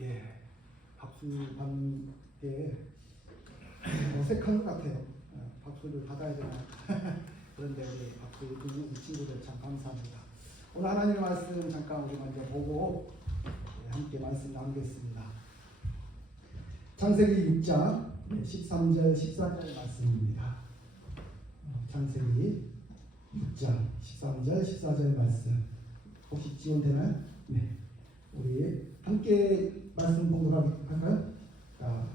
예, 박수 받는 게 어색한 것 같아요. 박수를 받아야 되나. 그런데 우리 박수 듣는 우리 친구들 참 감사합니다. 오늘 하나님의 말씀 잠깐 우리 먼저 보고 함께 말씀 나누겠습니다. 창세기 6장 13절 14절 말씀입니다. 창세기 6장 13절 14절 말씀 혹시 지원되나요? 네, 우리 함께 말씀 공부하도록 할까요? 자,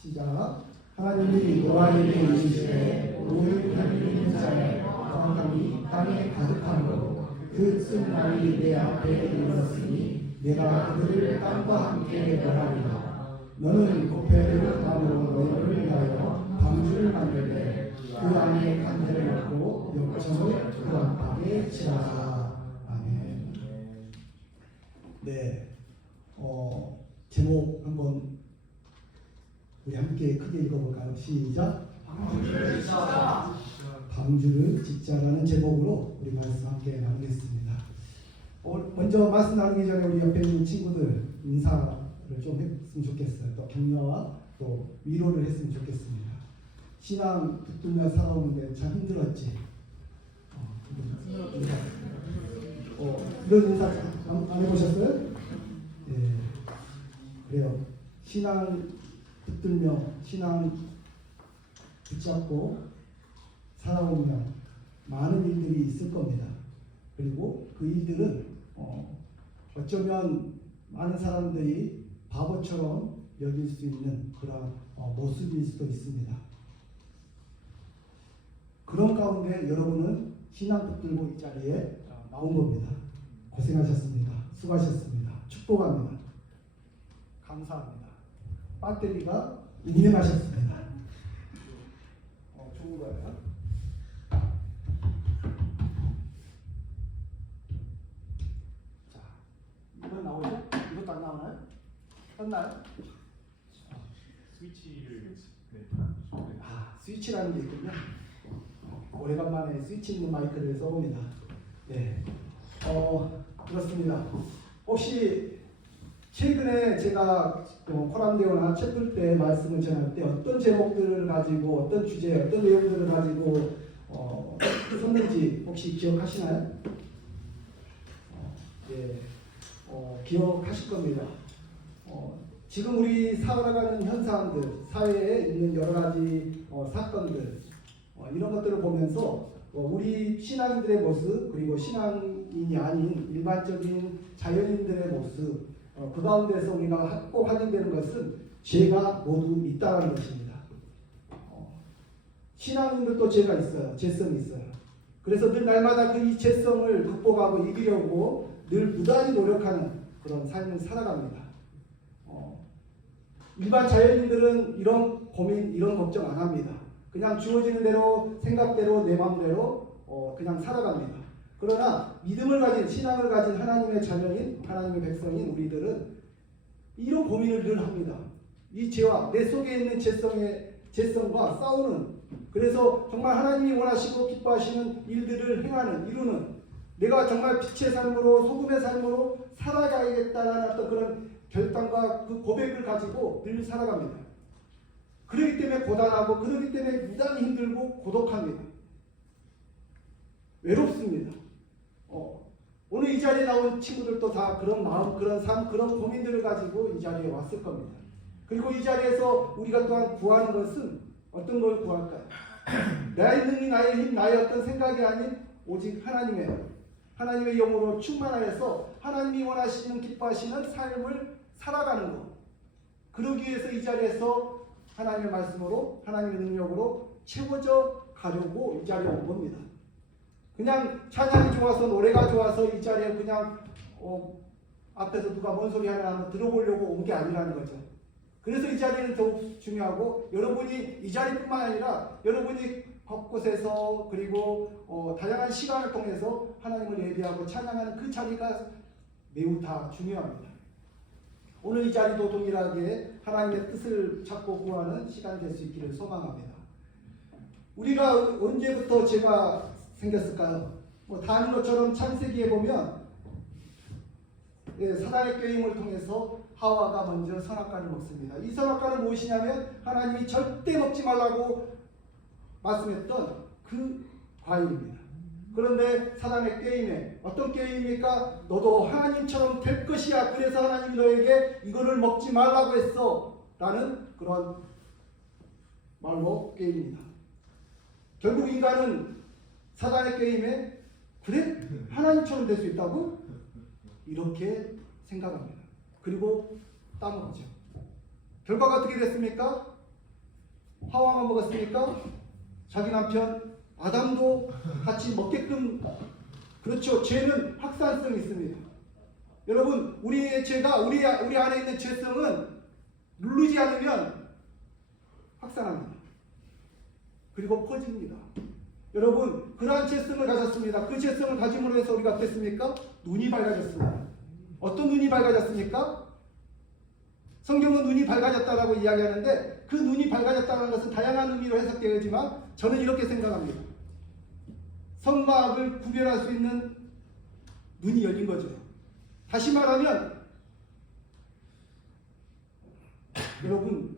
시작. 하나님이 노아에게 이르시되 오늘 하늘 있는 자에 정확함이 땅에 가득함으로 그 쓴날이 내 앞에 이르렀으니 내가 그들을 땅과 함께 멸하리라. 너는 고페르 나무로 너희를 위하여 방주를 만들되 그 안에 간대를 넣고 역청을 그 안팎에 칠하라. 아멘. 네, 제목 한번 우리 함께 크게 읽어볼까요? 시작. 방주를 짓자. 방주를 짓자라는 제목으로 우리 말씀 함께 나누겠습니다. 먼저 말씀 나누기 전에 우리 옆에 있는 친구들 인사를 좀 했으면 좋겠어요. 또 격려와 또 위로를 했으면 좋겠습니다. 신앙 붙들며 살아오는데 참 힘들었지. 이런 인사 안 해보셨어요? 네, 그래요. 신앙 붙들며 신앙 붙잡고 살아오면 많은 일들이 있을 겁니다. 그리고 그 일들은 어쩌면 많은 사람들이 바보처럼 여길 수 있는 그런 모습일 수도 있습니다. 그런 가운데 여러분은 신앙 붙들고 이 자리에 나온 겁니다. 고생하셨습니다. 수고하셨습니다. 축복합니다. 감사합니다. 배터리가 운행하셨습니다. 좋은 거예요. 자, 이건 나오죠? 이것도 안 나오나요? 떴나요? 스위치를 스위치라는 게 있군요. 오래간만에 스위치 있는 마이크를 써봅니다. 네, 그렇습니다. 혹시 최근에 제가 코람데오나 채플 때 말씀을 전할 때 어떤 제목들을 가지고 어떤 주제, 어떤 내용들을 가지고 썼는지 혹시 기억하시나요? 네, 기억하실 겁니다. 지금 우리 살아가는 현상들, 사회에 있는 여러 가지 사건들, 이런 것들을 보면서 우리 신앙인들의 모습, 그리고 신앙인이 아닌 일반적인 자연인들의 모습, 그 가운데서 우리가 꼭 확인되는 것은 죄가 모두 있다는 것입니다. 신앙인들도 죄가 있어요. 죄성이 있어요. 그래서 늘 날마다 그 이 죄성을 극복하고 이기려고 늘 무단히 노력하는 그런 삶을 살아갑니다. 일반 자연인들은 이런 고민, 이런 걱정 안 합니다. 그냥 주어지는 대로, 생각대로, 내 마음대로 그냥 살아갑니다. 그러나 믿음을 가진, 신앙을 가진 하나님의 자녀인, 하나님의 백성인 우리들은 이런 고민을 늘 합니다. 이 죄와 내 속에 있는 죄성과 싸우는, 그래서 정말 하나님이 원하시고 기뻐하시는 일들을 행하는, 이루는, 내가 정말 빛의 삶으로, 소금의 삶으로 살아가야겠다라는 어떤 그런 결단과 그 고백을 가지고 늘 살아갑니다. 그렇기 때문에 고단하고, 그렇기 때문에 무단히 힘들고 고독합니다. 외롭습니다. 오늘 이 자리에 나온 친구들도 다 그런 마음, 그런 삶, 그런 고민들을 가지고 이 자리에 왔을 겁니다. 그리고 이 자리에서 우리가 또한 구하는 것은 어떤 걸 구할까요? 나의 능력, 나의 힘, 나의 어떤 생각이 아닌 오직 하나님의 영으로 충만하여서 하나님이 원하시는, 기뻐하시는 삶을 살아가는 것. 그러기 위해서 이 자리에서 하나님의 말씀으로, 하나님의 능력으로 채워져 가려고 이 자리에 온 겁니다. 그냥 찬양이 좋아서, 노래가 좋아서 이 자리에 그냥 앞에서 누가 뭔 소리 하나 한번 들어보려고 온 게 아니라는 거죠. 그래서 이 자리는 더욱 중요하고, 여러분이 이 자리뿐만 아니라 여러분이 곳곳에서, 그리고 다양한 시간을 통해서 하나님을 예배하고 찬양하는 그 자리가 매우 다 중요합니다. 오늘 이 자리도 동일하게 하나님의 뜻을 찾고 구하는 시간이 될 수 있기를 소망합니다. 우리가 언제부터 죄가 생겼을까요? 다 아는 것처럼 창세기에 보면 사단의 꾀임을 통해서 하와가 먼저 선악과를 먹습니다. 이 선악과는 무엇이냐면 하나님이 절대 먹지 말라고 말씀했던 그 과일입니다. 그런데 사단의 게임에 어떤 게임입니까? 너도 하나님처럼 될 것이야. 그래서 하나님이 너에게 이거를 먹지 말라고 했어. 라는 그런 말로 게임입니다. 결국 인간은 사단의 게임에 그래? 하나님처럼 될 수 있다고? 이렇게 생각합니다. 그리고 따먹었죠. 결과가 어떻게 됐습니까? 하와가 먹었습니까? 자기 남편 아담도 같이 먹게끔. 그렇죠. 죄는 확산성이 있습니다. 여러분, 우리의 죄가 우리 안에 있는 죄성은 누르지 않으면 확산합니다. 그리고 퍼집니다. 여러분, 그러한 죄성을 가졌습니다. 그 죄성을 가짐으로 해서 우리가 어땠습니까? 눈이 밝아졌습니다. 어떤 눈이 밝아졌습니까? 성경은 눈이 밝아졌다라고 이야기하는데 그 눈이 밝아졌다는 것은 다양한 의미로 해석되지만 저는 이렇게 생각합니다. 선과 악을 구별할 수 있는 눈이 열린 거죠. 다시 말하면 여러분,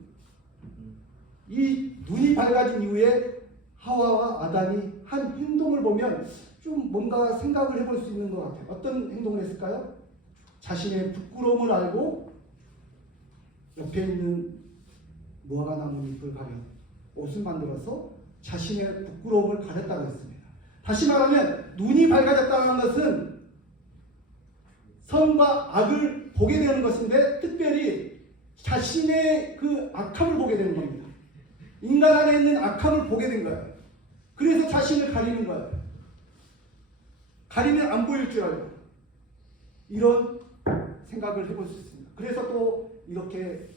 이 눈이 밝아진 이후에 하와와 아담이 한 행동을 보면 좀 뭔가 생각을 해볼 수 있는 것 같아요. 어떤 행동을 했을까요? 자신의 부끄러움을 알고 옆에 있는 무화과 나무 잎을 가려 옷을 만들어서 자신의 부끄러움을 가렸다고 했습니다. 다시 말하면 눈이 밝아졌다는 것은 선과 악을 보게 되는 것인데 특별히 자신의 그 악함을 보게 되는 겁니다. 인간 안에 있는 악함을 보게 된 거예요. 그래서 자신을 가리는 거예요. 가리면 안 보일 줄 알고. 이런 생각을 해볼 수 있습니다. 그래서 또 이렇게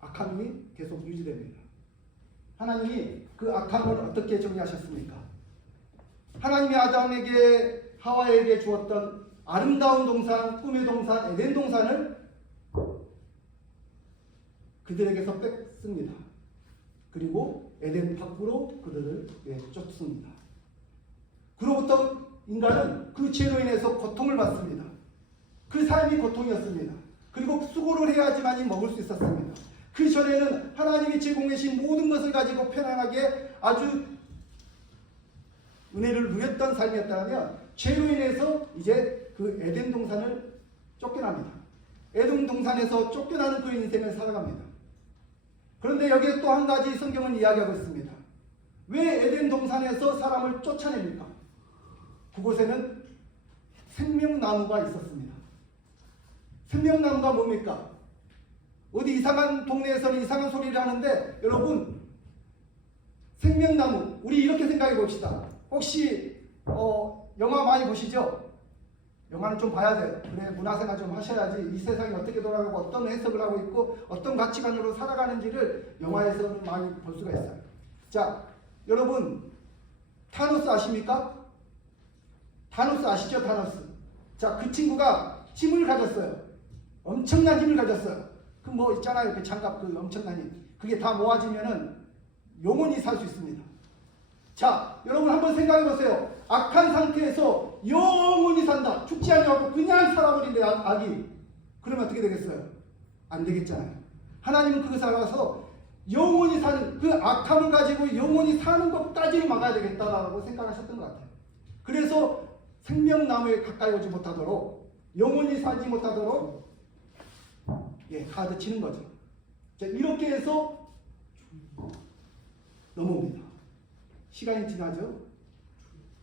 악함이 계속 유지됩니다. 하나님이 그 악함을 어떻게 정리하셨습니까? 하나님이 아담에게 하와에게 주었던 아름다운 동산, 꿈의 동산, 에덴 동산을 그들에게서 뺏습니다. 그리고 에덴 밖으로 그들을 쫓습니다. 그로부터 인간은 그 죄로 인해서 고통을 받습니다. 그 삶이 고통이었습니다. 그리고 수고를 해야지만이 먹을 수 있었습니다. 그 전에는 하나님이 제공하신 모든 것을 가지고 편안하게 아주 은혜를 누렸던 삶이었다면 죄로 인해서 이제 그 에덴 동산을 쫓겨납니다. 에덴 동산에서 쫓겨나는 그 인생을 살아갑니다. 그런데 여기에 또 한 가지 성경은 이야기하고 있습니다. 왜 에덴 동산에서 사람을 쫓아냅니까? 그곳에는 생명나무가 있었습니다. 생명나무가 뭡니까? 어디 이상한 동네에서는 이상한 소리를 하는데 여러분, 생명나무, 우리 이렇게 생각해 봅시다. 혹시 영화 많이 보시죠? 영화는 좀 봐야 돼요. 그래, 문화생활 좀 하셔야지 이 세상이 어떻게 돌아가고 어떤 해석을 하고 있고 어떤 가치관으로 살아가는지를 영화에서는 많이 볼 수가 있어요. 자, 여러분, 타노스 아십니까? 타노스 아시죠? 타노스. 자, 그 친구가 힘을 가졌어요. 엄청난 힘을 가졌어요. 그 뭐 있잖아요. 그 장갑, 그 엄청난 힘. 그게 다 모아지면은 영원히 살 수 있습니다. 자, 여러분 한번 생각해 보세요. 악한 상태에서 영원히 산다. 죽지 않냐고 그냥 살아버린대, 악이. 그러면 어떻게 되겠어요? 안 되겠잖아요. 하나님은 그것을 알아서 영원히 사는, 그 악함을 가지고 영원히 사는 것까지는 막아야 되겠다라고 생각하셨던 것 같아요. 그래서 생명나무에 가까이 오지 못하도록, 영원히 살지 못하도록 카드 치는 거죠. 자, 이렇게 해서 넘어옵니다. 시간이 지나죠.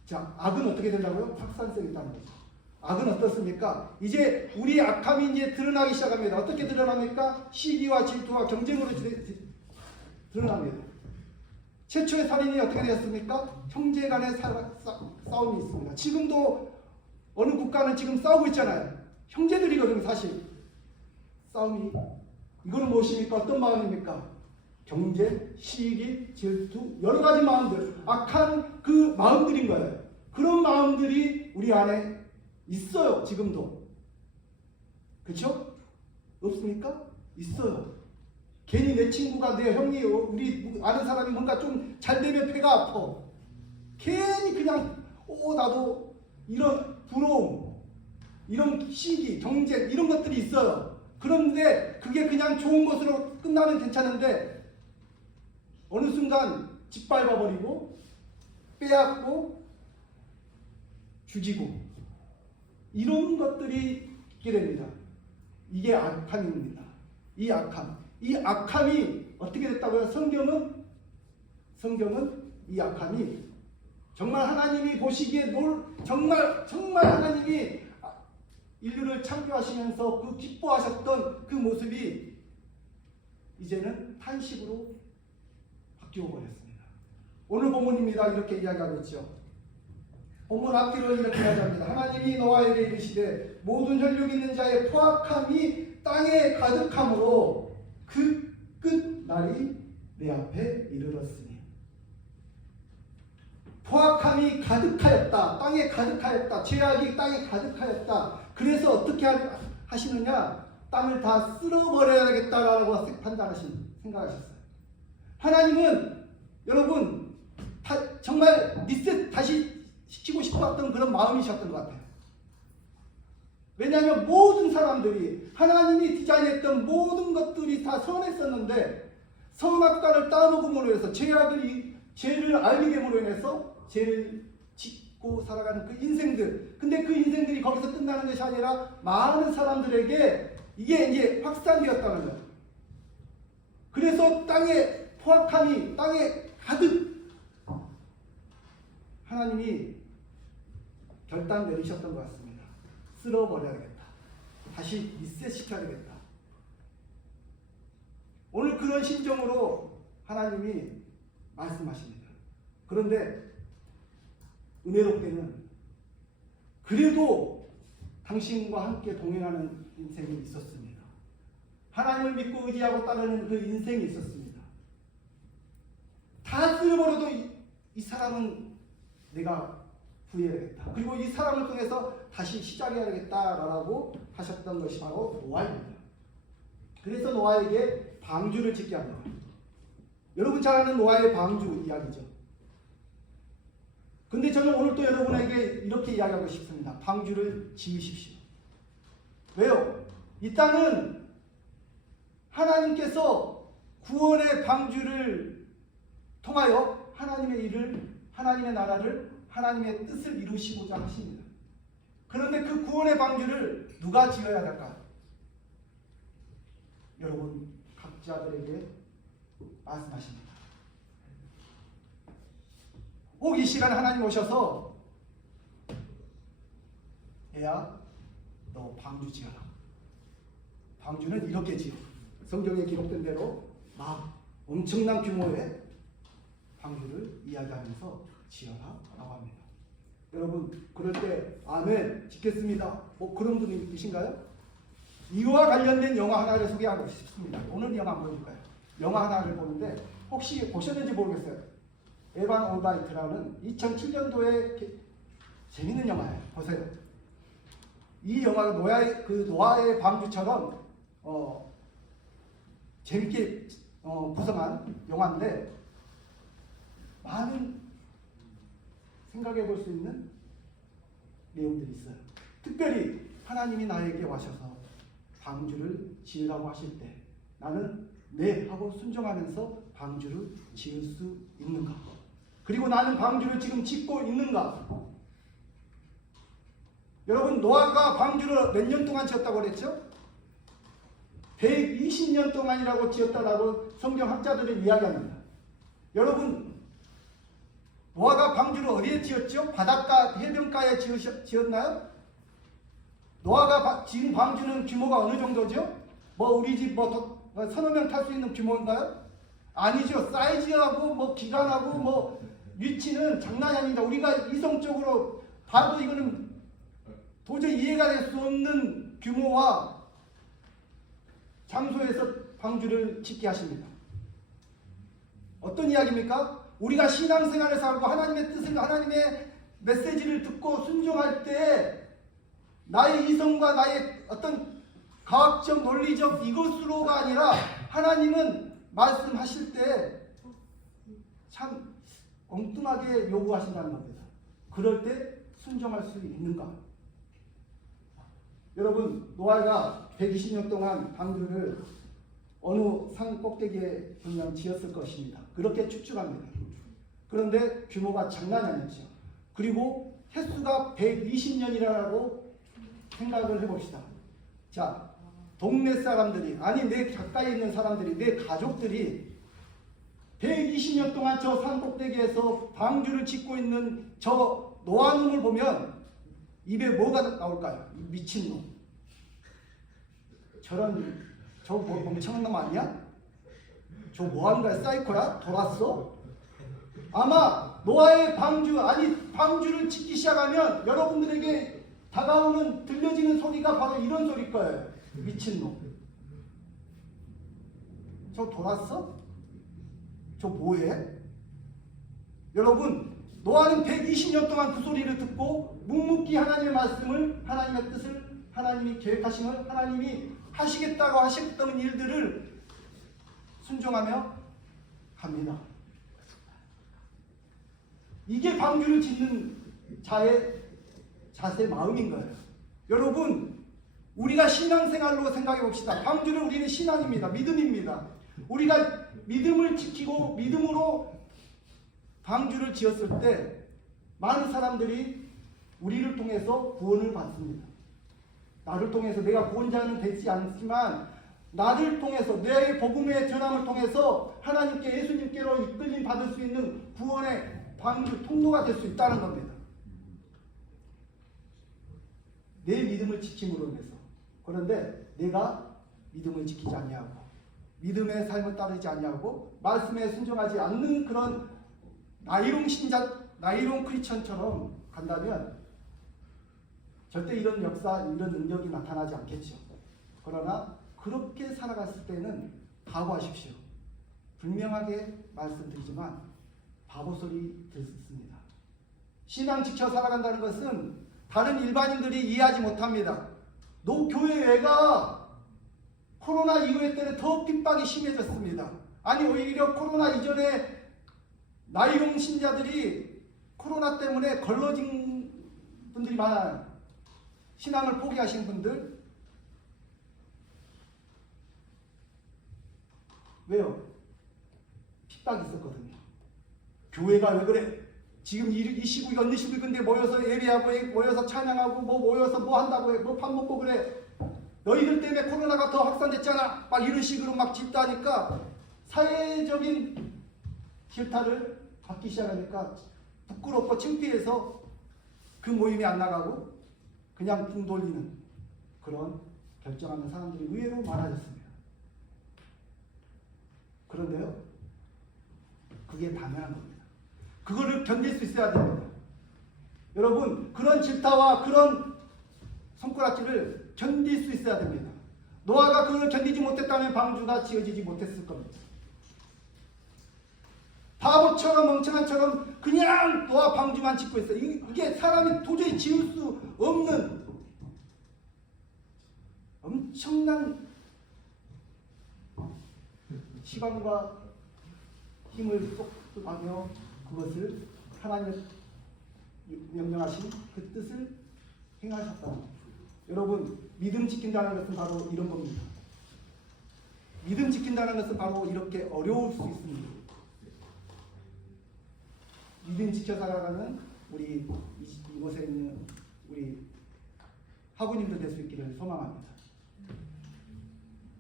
자, 악은 어떻게 된다고요? 확산성이 있다는 거죠. 악은 어떻습니까? 이제 우리의 악함이 이제 드러나기 시작합니다. 어떻게 드러납니까? 시기와 질투와 경쟁으로 드러납니다. 최초의 살인이 어떻게 되었습니까? 형제 간의 싸움이 있습니다. 지금도 어느 국가는 지금 싸우고 있잖아요. 형제들이거든요, 사실. 싸움이. 이거는 무엇입니까? 어떤 마음입니까? 경제, 시기, 질투, 여러 가지 마음들, 악한 그 마음들인 거예요. 그런 마음들이 우리 안에 있어요, 지금도. 그렇죠? 없습니까? 있어요. 괜히 내 친구가, 내 형이, 우리 아는 사람이 뭔가 좀 잘 되면 배가 아파. 괜히 그냥 나도 이런 부러움, 이런 시기, 경쟁 이런 것들이 있어요. 그런데 그게 그냥 좋은 것으로 끝나면 괜찮은데 어느 순간 짓밟아버리고 빼앗고 죽이고 이런 것들이 있게 됩니다. 이게 악함입니다. 이 악함이 어떻게 됐다고요? 성경은 이 악함이 정말 하나님이 보시기에 정말 하나님이 인류를 창조하시면서 그 기뻐하셨던 그 모습이 이제는 탄식으로 바뀌어 버렸습니다. 오늘 본문입니다. 이렇게 이야기하고 있죠. 본문 앞뒤로 이렇게 이야기합니다. 하나님이 노아에게 이르시되 모든 혈육 있는 자의 포악함이 땅에 가득함으로 그 끝날이 내 앞에 이르렀으니 포악함이 가득하였다. 땅에 가득하였다. 죄악이 땅에 가득하였다. 그래서 어떻게 하시느냐? 땅을 다 쓸어버려야겠다라고 생각하셨어요. 하나님은 여러분 정말 리셋 다시 시키고 싶었던 그런 마음이셨던 것 같아요. 왜냐하면 모든 사람들이 하나님이 디자인했던 모든 것들이 다 선했었는데 선악과를 따먹음으로 해서 죄를 알게 됨으로 인해서 죄를 짓고 살아가는 그 인생들. 근데 그 인생들이 거기서 끝나는 것이 아니라 많은 사람들에게 이게 이제 확산되었다는 거예요. 그래서 땅에 포악함이 땅에 가득 하나님이 결단 내리셨던 것 같습니다. 쓸어버려야겠다. 다시 리셋시켜야 되겠다. 오늘 그런 심정으로 하나님이 말씀하십니다. 그런데 은혜롭게는 그래도 당신과 함께 동행하는 인생이 있었습니다. 하나님을 믿고 의지하고 따르는 그 인생이 있었습니다. 다 쓸어버려도 이 사람은 내가 구해야겠다. 그리고 이 사람을 통해서 다시 시작해야겠다라고 하셨던 것이 바로 노아입니다. 그래서 노아에게 방주를 짓게 합니다. 여러분 잘 아는 노아의 방주 이야기죠. 근데 저는 오늘 또 여러분에게 이렇게 이야기하고 싶습니다. 방주를 지으십시오. 왜요? 이 땅은 하나님께서 구원의 방주를 통하여 하나님의 일을, 하나님의 나라를, 하나님의 뜻을 이루시고자 하십니다. 그런데 그 구원의 방주를 누가 지어야 할까? 여러분 각자들에게 말씀하십니다. 꼭 이 시간에 하나님 오셔서 애야 너 방주 지어라. 방주는 이렇게 지어. 성경에 기록된 대로 막 엄청난 규모의 방주를 이야기하면서 지어라 라고 합니다. 여러분 그럴 때 아멘 짓겠습니다. 그런 분이 계신가요? 이와 관련된 영화 하나를 소개하고 싶습니다. 오늘 영화 한번 볼까요? 영화 하나를 보는데 혹시 보셨는지 모르겠어요. 에반 올바이트라는 2007년도에 재밌는 영화예요. 보세요. 이 영화가 노아의 방주처럼 재밌게 구성한 영화인데 많은 생각해 볼 수 있는 내용들이 있어요. 특별히 하나님이 나에게 와셔서 방주를 지으라고 하실 때 나는 네 하고 순종하면서 방주를 지을 수 있는가? 그리고 나는 방주를 지금 짓고 있는가? 여러분 노아가 방주를 몇 년 동안 지었다고 그랬죠? 120년 동안이라고 지었다라고 성경 학자들은 이야기합니다. 여러분 노아가 방주를 어디에 지었죠? 바닷가 해변가에 지었나요? 노아가 지은 방주는 규모가 어느 정도죠? 우리 집 서너 명 탈 수 있는 규모인가요? 아니죠. 사이즈하고 기간하고 위치는 장난이 아닙니다. 우리가 이성적으로 봐도 이거는 도저히 이해가 될 수 없는 규모와 장소에서 방주를 짓게 하십니다. 어떤 이야기입니까? 우리가 신앙생활을 살고 하나님의 뜻을, 하나님의 메시지를 듣고 순종할 때 나의 이성과 나의 어떤 과학적, 논리적 이것으로가 아니라 하나님은 말씀하실 때 참 엉뚱하게 요구하신다는 겁니다. 그럴 때 순종할 수 있는가? 여러분 노아가 120년 동안 방주를 어느 산 꼭대기에 분명 지었을 것입니다. 그렇게 추측합니다. 그런데 규모가 장난이 아니었죠. 그리고 횟수가 120년이라고 생각을 해봅시다. 자, 동네 사람들이, 아니 내 가까이 있는 사람들이, 내 가족들이 120년 동안 저 산 꼭대기에서 방주를 짓고 있는 저 노아놈을 보면 입에 뭐가 나올까요? 미친놈. 저 멍청한 놈 아니야? 저 뭐하는 거야? 사이코야? 돌았어? 아마 노아의 방주, 아니 방주를 짓기 시작하면 여러분들에게 다가오는 들려지는 소리가 바로 이런 소리일 거예요. 미친놈. 저 돌았어? 저 뭐해? 여러분 노아는 120년 동안 그 소리를 듣고 묵묵히 하나님의 말씀을, 하나님의 뜻을, 하나님이 계획하신 걸, 하나님이 하시겠다고 하셨던 일들을 순종하며 갑니다. 이게 방주를 짓는 자의 자세, 마음인 거예요. 여러분 우리가 신앙생활로 생각해 봅시다. 방주는 우리는 신앙입니다. 믿음입니다. 우리가 믿음을 지키고 믿음으로 방주를 지었을 때 많은 사람들이 우리를 통해서 구원을 받습니다. 나를 통해서, 내가 구원자는 되지 않지만 나를 통해서, 내 복음의 전함을 통해서 하나님께, 예수님께로 이끌림 받을 수 있는 구원의 방주, 통로가 될 수 있다는 겁니다. 내 믿음을 지킴으로 인해서. 그런데 내가 믿음을 지키지 않냐고, 믿음의 삶을 따르지 않냐고, 말씀에 순종하지 않는 그런 나이롱 신자, 나이롱 크리스천처럼 간다면 절대 이런 역사, 이런 능력이 나타나지 않겠죠. 그러나 그렇게 살아갔을 때는 각오하십시오. 분명하게 말씀드리지만 바보 소리 듣습니다. 신앙 지켜 살아간다는 것은 다른 일반인들이 이해하지 못합니다. 너 교회 왜 가? 코로나 이후에 때는 더 핍박이 심해졌습니다. 아니 오히려 코로나 이전에 나이롱 신자들이 코로나 때문에 걸러진 분들이 많아요. 신앙을 포기하신 분들. 왜요? 핍박이 있었거든요. 교회가 왜 그래? 지금 이 시국이 어느 시국인데 모여서 예배하고 모여서 찬양하고 모여서 뭐 한다고 해? 뭐 밥 먹고 그래? 너희들 때문에 코로나가 더 확산됐잖아. 막 이런 식으로 막 집도하니까 사회적인 질타를 받기 시작하니까 부끄럽고 창피해서 그 모임에 안 나가고 그냥 등 돌리는 그런 결정하는 사람들이 의외로 많아졌습니다. 그런데요, 그게 당연한 겁니다. 그거를 견딜 수 있어야 됩니다. 여러분, 그런 질타와 그런 손가락질을 견딜 수 있어야 됩니다. 노아가 그걸 견디지 못했다면 방주가 지어지지 못했을 겁니다. 바보처럼 멍청한처럼 그냥 노아 방주만 짓고 있어요. 이게 사람이 도저히 지을 수 없는 엄청난 시간과 힘을 쏟아하며 그것을 하나님 명령하신 그 뜻을 행하셨다는 겁니다. 여러분, 믿음 지킨다는 것은 바로 이런 겁니다. 믿음 지킨다는 것은 바로 이렇게 어려울 수 있습니다. 믿음 지켜 살아가는 우리 이곳에 있는 우리 학우님들 될 수 있기를 소망합니다.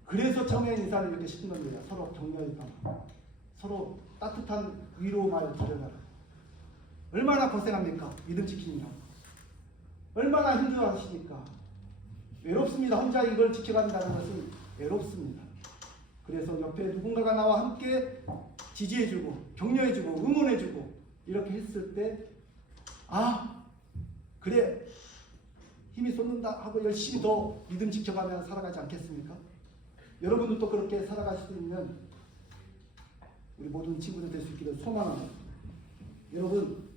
그래서 청해 인사를 이렇게 시킨 겁니다. 서로 격려해주고 서로 따뜻한 위로 말 드려라. 얼마나 고생합니까? 믿음 지키느라고. 얼마나 힘들어하시니까. 외롭습니다. 혼자 이걸 지켜간다는 것은 외롭습니다. 그래서 옆에 누군가가 나와 함께 지지해주고 격려해주고 응원해주고 이렇게 했을 때 아 그래 힘이 솟는다 하고 열심히 더 믿음 지켜가며 살아가지 않겠습니까? 여러분도 또 그렇게 살아갈 수 있는 우리 모든 친구들 될 수 있기를 소망합니다. 여러분,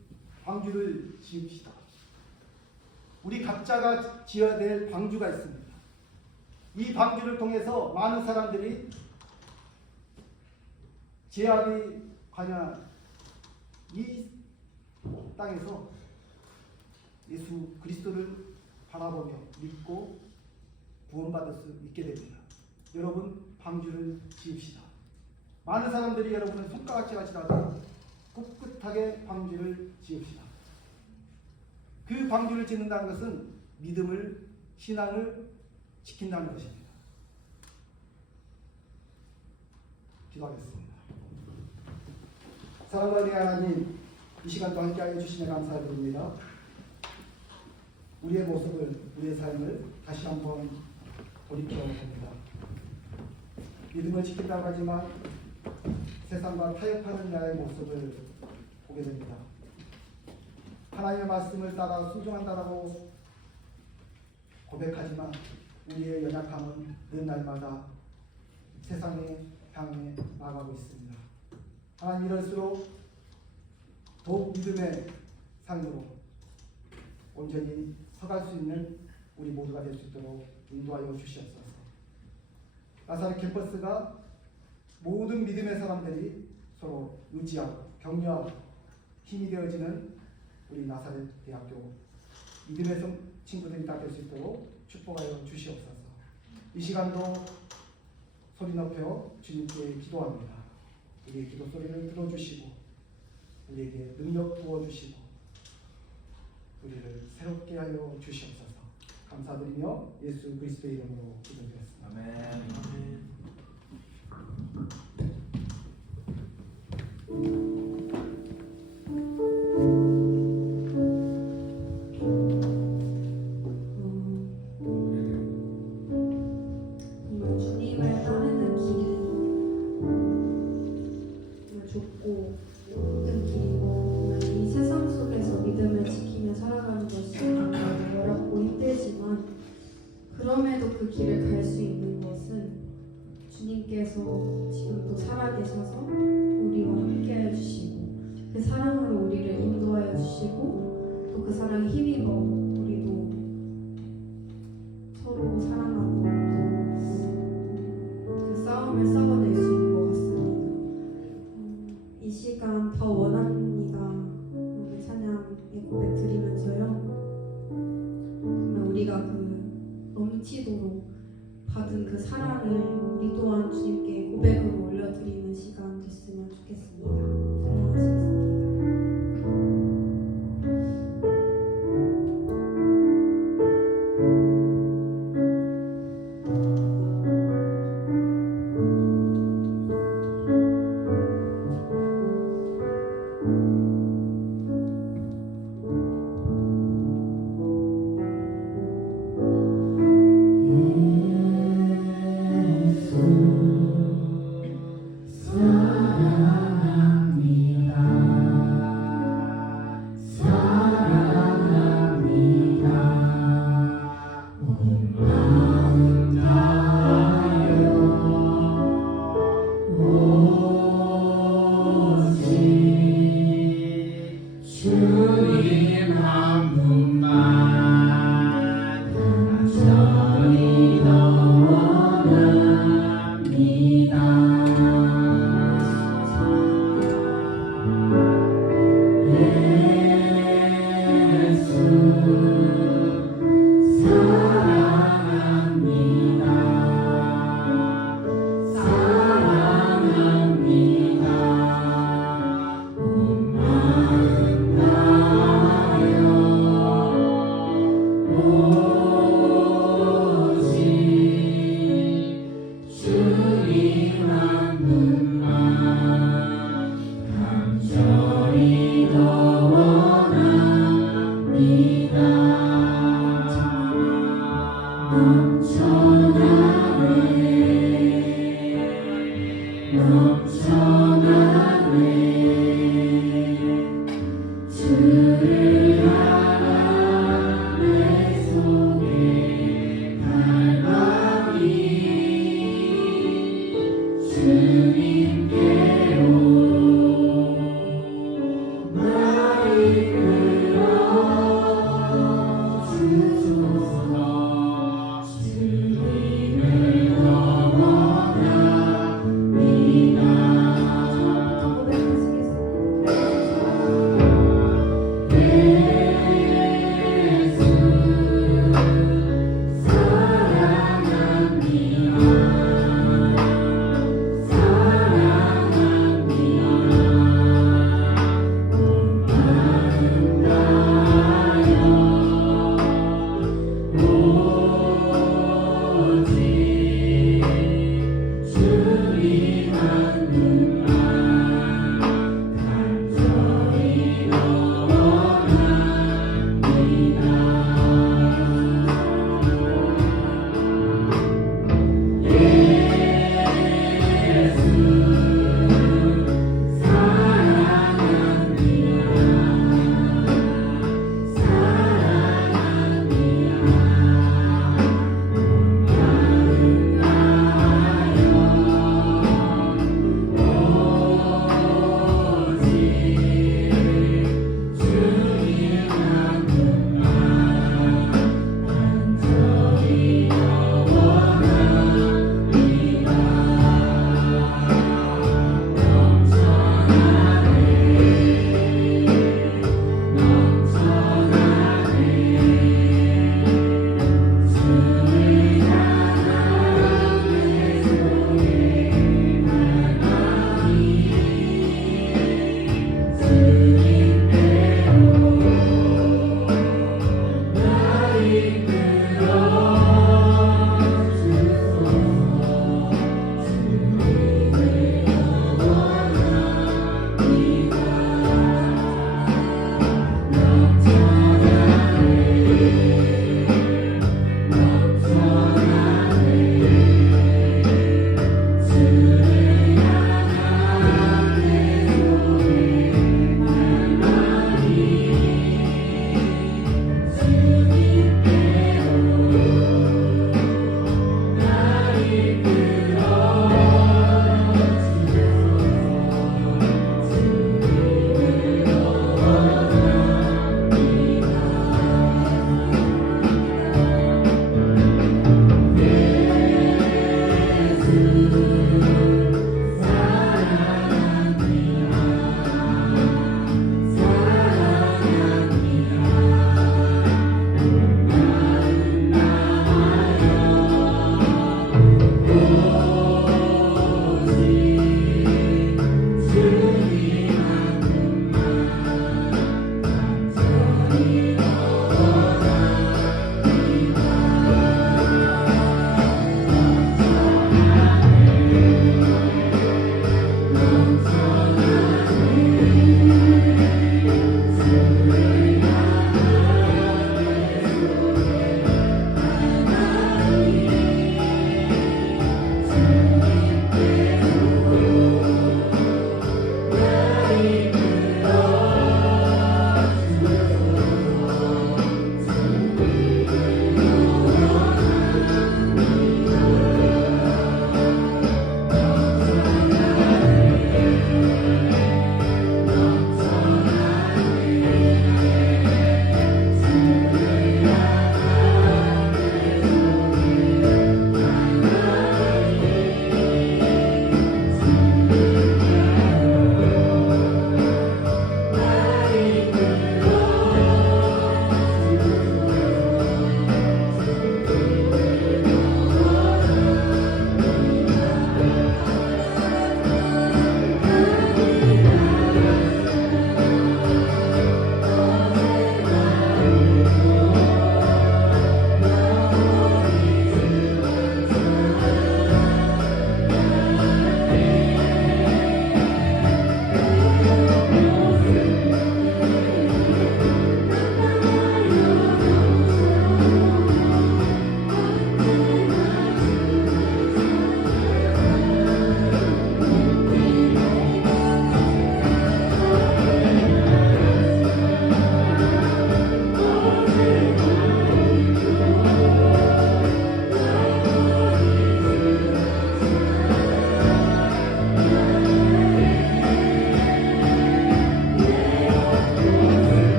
방주를 지읍시다. 우리 각자가 지어야 될 방주가 있습니다. 이 방주를 통해서 많은 사람들이 제약이 과연 이 땅에서 예수 그리스도를 바라보며 믿고 구원받을 수 있게 됩니다. 여러분 방주를 지읍시다. 많은 사람들이 여러분을 손가락질 하시라도 꿋꿋하게 방주를 지읍시다. 그 방주를 짓는다는 것은 믿음을, 신앙을 지킨다는 것입니다. 기도하겠습니다. 사랑과 은혜 하나님, 이 시간도 함께하여 주시며 감사드립니다. 우리의 모습을, 우리의 삶을 다시 한번 돌이켜봅니다. 믿음을 지킨다고 하지만 세상과 타협하는 나의 모습을 보게 됩니다. 하나님의 말씀을 따라 순종한다라고 고백하지만 우리의 연약함은 늘 날마다 세상에 향해 나가고 있습니다. 하나님, 이럴수록 더욱 믿음의 삶으로 온전히 서갈 수 있는 우리 모두가 될 수 있도록 인도하여 주시옵소서. 나사렛 캠퍼스가 모든 믿음의 사람들이 서로 의지하고 격려하고 힘이 되어지는 우리 나사렛 대학교 믿음의 친구들이 다 될 수 있도록 축복하여 주시옵소서. 이 시간도 소리 높여 주님께 기도합니다. 우리의 기도 소리를 들어주시고 우리에게 능력 부어주시고 우리를 새롭게 하여 주시옵소서. 감사드리며 예수 그리스도의 이름으로 기도드렸습니다. 아멘. 주님을 따르는 길은 정말 좁고 힘든 길이고 정말 이 세상 속에서 믿음을 지키며 살아가는 것이 정말 어렵고 힘들지만 그럼에도 그 길을 갈 수 있는 것은 주님께서 지금도 살아계셔서 우리와 함께 해주시고 그 사랑으로 우리를 인도하여 주시고 또 그 사랑에 힘입어 우리도 서로 사랑하고 그 싸움을 싸워낼 수 있는 것 같습니다. 이 시간 더 원합니다. 오늘 찬양의 고백 드리면서요. 정말 우리가 그 넘치도록 받은 그 사랑을 우리 또한 주님께 고백으로 올려드리는 시간 됐으면 좋겠습니다. 찬양하시겠습니다. 사랑아 정말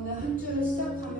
오늘 한 주를 시작하면서